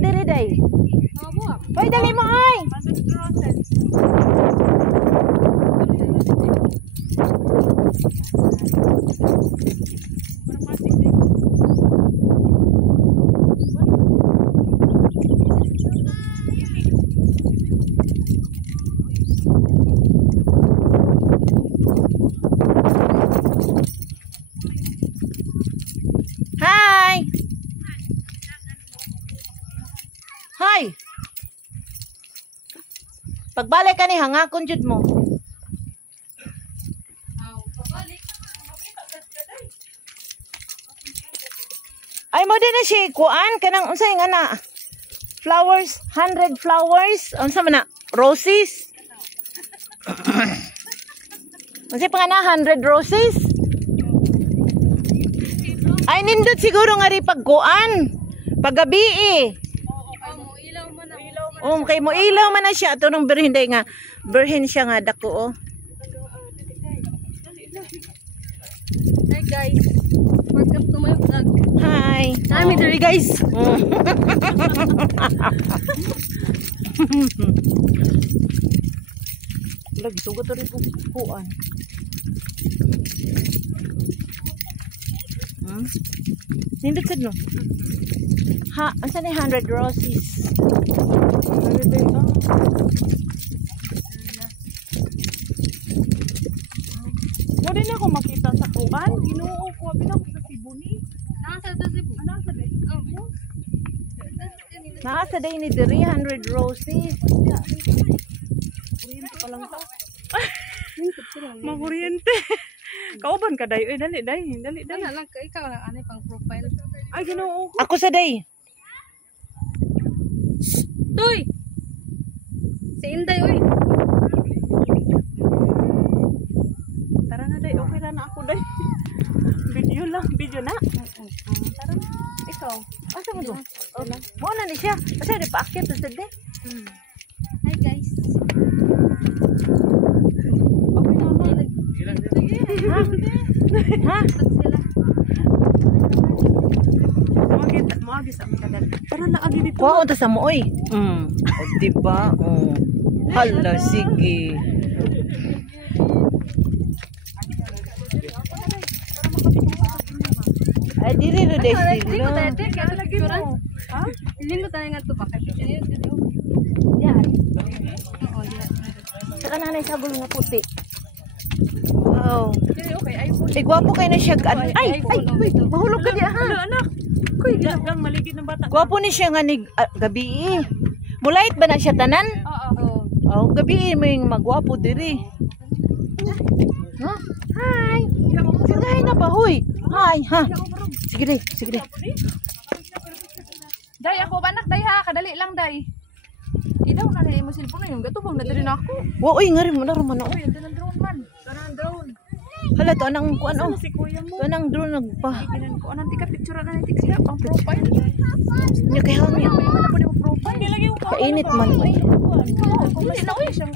diri day. Hoy, dali mo ay. Hi. Hi. Pagbalik ka ni hangakon jud mo. Ay mo din na siya kuan kanang unsay nga na flowers, 100 flowers, unsa man na roses. Unsay pa nga na 100 roses? Ay nindot siguro nga ri pagkuan. Paggabi eh. Kay mo ilaw man na siya ato nung birhen day nga. Birhen siya nga dako oh. Hi guys. Welcome to my vlog. Hi. Nami diri guys. Lagi sugot rin kuan. Nindot sad no? Ha, asa ni 100 roses? Mo din ako makita sa kuan, Ginoo ko bilang sa Cebu ni. Nasa sa Cebu. Nasa din. Naasa day ni diri 100 roses. Kuryente pa lang ta. Makuryente. Kauban ka day. Dali. Dala lang ka ikaw lang anay pang profile. Ay Ginoo ko. Ako sa day. Toy. Si Inday oy. Tara na day, okay na ako day. Video na. Tara na. Ikaw. Asa mo do? Oh, mo na ni siya. Asa di pa akyat sa day. Hi guys. Okay na ba? Ha? Moagi sa kadal. Tara na agi dito. Kuha unta sa mo oy. O di ba? Oh. Hala sige. Ay diri ro day Hindi ko sila. tayo kaya lagi mo. Ha? Hindi ko tayo nga to baka. Yan. Oo, diya. Saka nanay sagol nga puti. Wow. Okay, iPhone. Eh gwapo kay na siya. Ay, wait, mahulog ka di ha. Anak. Kuy, gang maligid ng bata. Gwapo ni siya nga ni gabi. Mulait ba na siya tanan? Oo. Oh, gabi mo yung magwapo diri. Ha? Hi. Sige na ba, huy? Hi, ha. Sige day. Day, ako anak, day ha. Kadali lang, day. Idaw, kadali mo cellphone na yung gatubang na diri na ako. Wo, uy, ngari mo na naman ako. Uy, ito ng drone man. Ito ng drone. Hala, to anang kuan oh. Si kuya mo. To anang drone nagpa. Kinan ko, anong tika picture na natin siya, pang profile. Nya kay hangin. May man po mo profile. Hindi lagi yung Kainit man. Uy. Hindi na, uy.